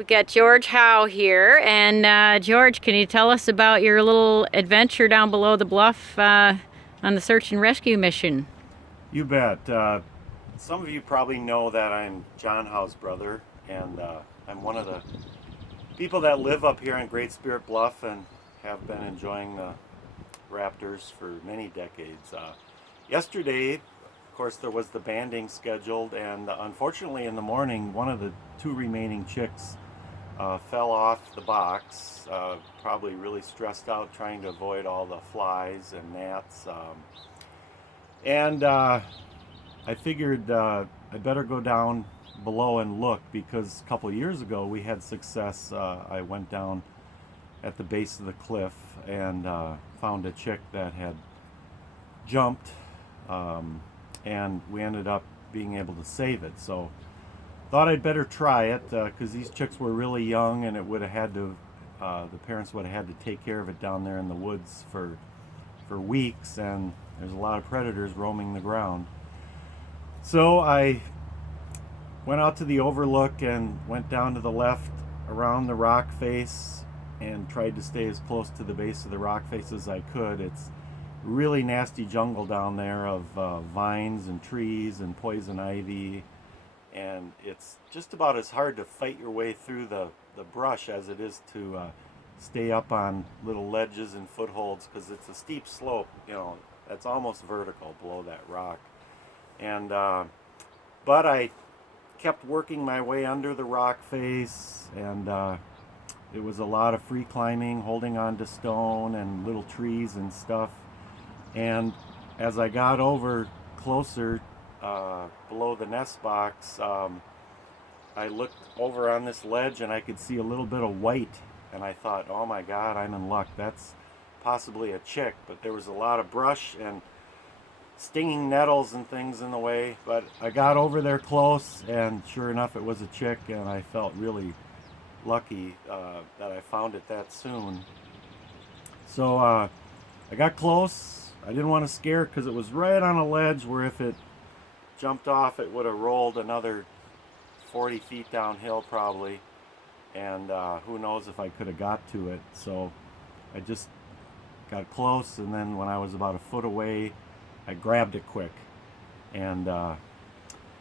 We got George Howe here, and George, can you tell us about your little adventure down below the bluff on the search and rescue mission? You bet. Some of you probably know that I'm John Howe's brother, and I'm one of the people that live up here on Great Spirit Bluff and have been enjoying the Raptors for many decades. Yesterday, of course, there was the banding scheduled, and unfortunately, in the morning, one of the two remaining chicks fell off the box, probably really stressed out trying to avoid all the flies and gnats. And I figured I better go down below and look because a couple years ago we had success. I went down at the base of the cliff and found a chick that had jumped, and we ended up being able to save it. So thought I'd better try it because these chicks were really young, and it would have had to. The parents would have had to take care of it down there in the woods for weeks, and there's a lot of predators roaming the ground. So I went out to the overlook and went down to the left around the rock face and tried to stay as close to the base of the rock face as I could. It's really nasty jungle down there of vines and trees and poison ivy, and it's just about as hard to fight your way through the brush as it is to stay up on little ledges and footholds because it's a steep slope, that's almost vertical below that rock. And but I kept working my way under the rock face, and it was a lot of free climbing, holding on to stone and little trees and stuff. And as I got over closer below the nest box, I looked over on this ledge and I could see a little bit of white, and I thought, oh my God, I'm in luck. That's possibly a chick. But there was a lot of brush and stinging nettles and things in the way. But I got over there close, and sure enough, it was a chick, and I felt really lucky that I found it that soon. So I got close. I didn't want to scare it because it was right on a ledge where if it jumped off, it would have rolled another 40 feet downhill probably, and who knows if I could have got to it. So I just got close, and then when I was about a foot away, I grabbed it quick, and I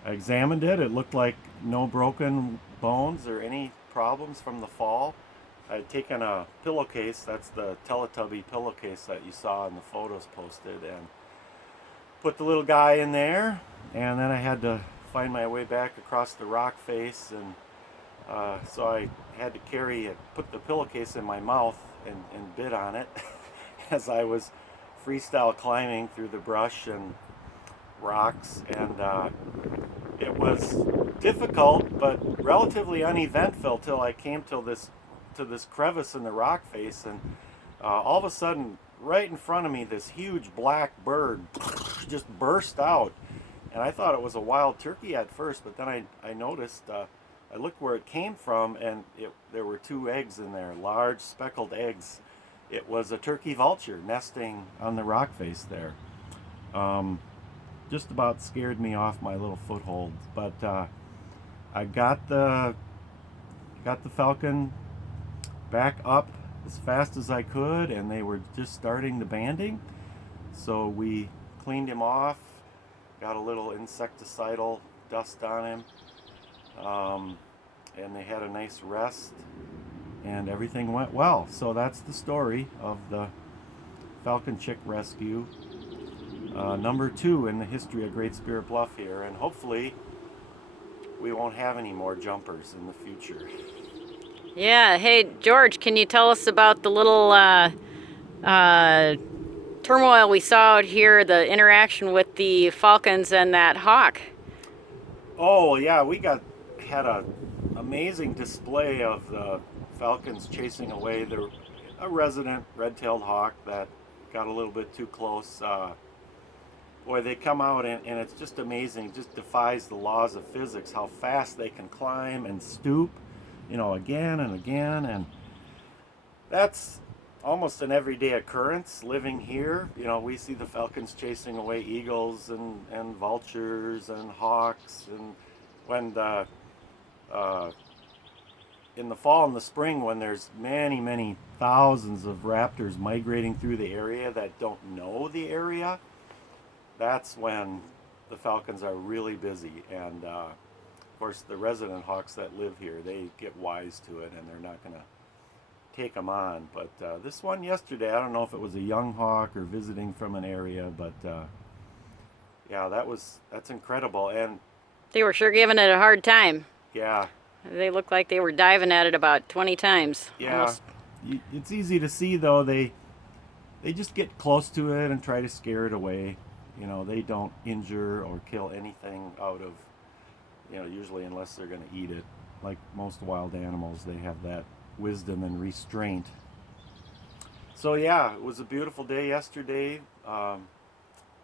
examined it. It looked like no broken bones or any problems from the fall. I had taken a pillowcase, that's the Teletubby pillowcase that you saw in the photos posted, and put the little guy in there, and then I had to find my way back across the rock face, and so I had to carry it, put the pillowcase in my mouth and bit on it as I was freestyle climbing through the brush and rocks, and it was difficult but relatively uneventful till I came to this crevice in the rock face, and all of a sudden right in front of me this huge black bird just burst out, and I thought it was a wild turkey at first, but then I noticed, I looked where it came from, and there were two eggs in there, large speckled eggs. It was a turkey vulture nesting on the rock face there. Just about scared me off my little foothold, but I got the falcon back up as fast as I could, and they were just starting the banding. So we cleaned him off, got a little insecticidal dust on him, and they had a nice rest, and everything went well. So that's the story of the falcon chick rescue, number 2 in the history of Great Spirit Bluff here, and hopefully we won't have any more jumpers in the future. Yeah, hey, George, can you tell us about the little turmoil we saw out here, the interaction with the falcons and that hawk? Oh yeah, had a amazing display of the falcons chasing away a resident red-tailed hawk that got a little bit too close. Boy, they come out, and it's just amazing. It just defies the laws of physics how fast they can climb and stoop, again and again. And that's almost an everyday occurrence living here. We see the falcons chasing away eagles and vultures and hawks, and when the in the fall and the spring, when there's many thousands of raptors migrating through the area that don't know the area, that's when the falcons are really busy. And of course, the resident hawks that live here, they get wise to it, and they're not going to take them on. But this one yesterday, I don't know if it was a young hawk or visiting from an area, but yeah, that's incredible. And They were sure giving it a hard time. yeah, They looked like they were diving at it about 20 times. yeah, Almost. it's easy to see though. They just get close to it and try to scare it away. You know, they don't injure or kill anything out of, usually unless they're going to eat it. Like most wild animals, they have that wisdom and restraint. So yeah, it was a beautiful day yesterday,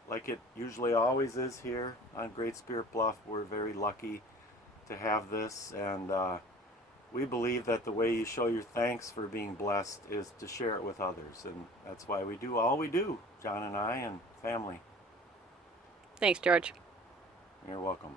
like it usually always is here on Great Spirit Bluff. We're very lucky to have this, and we believe that the way you show your thanks for being blessed is to share it with others, and that's why we do all we do, John and I and family. Thanks, George. You're welcome.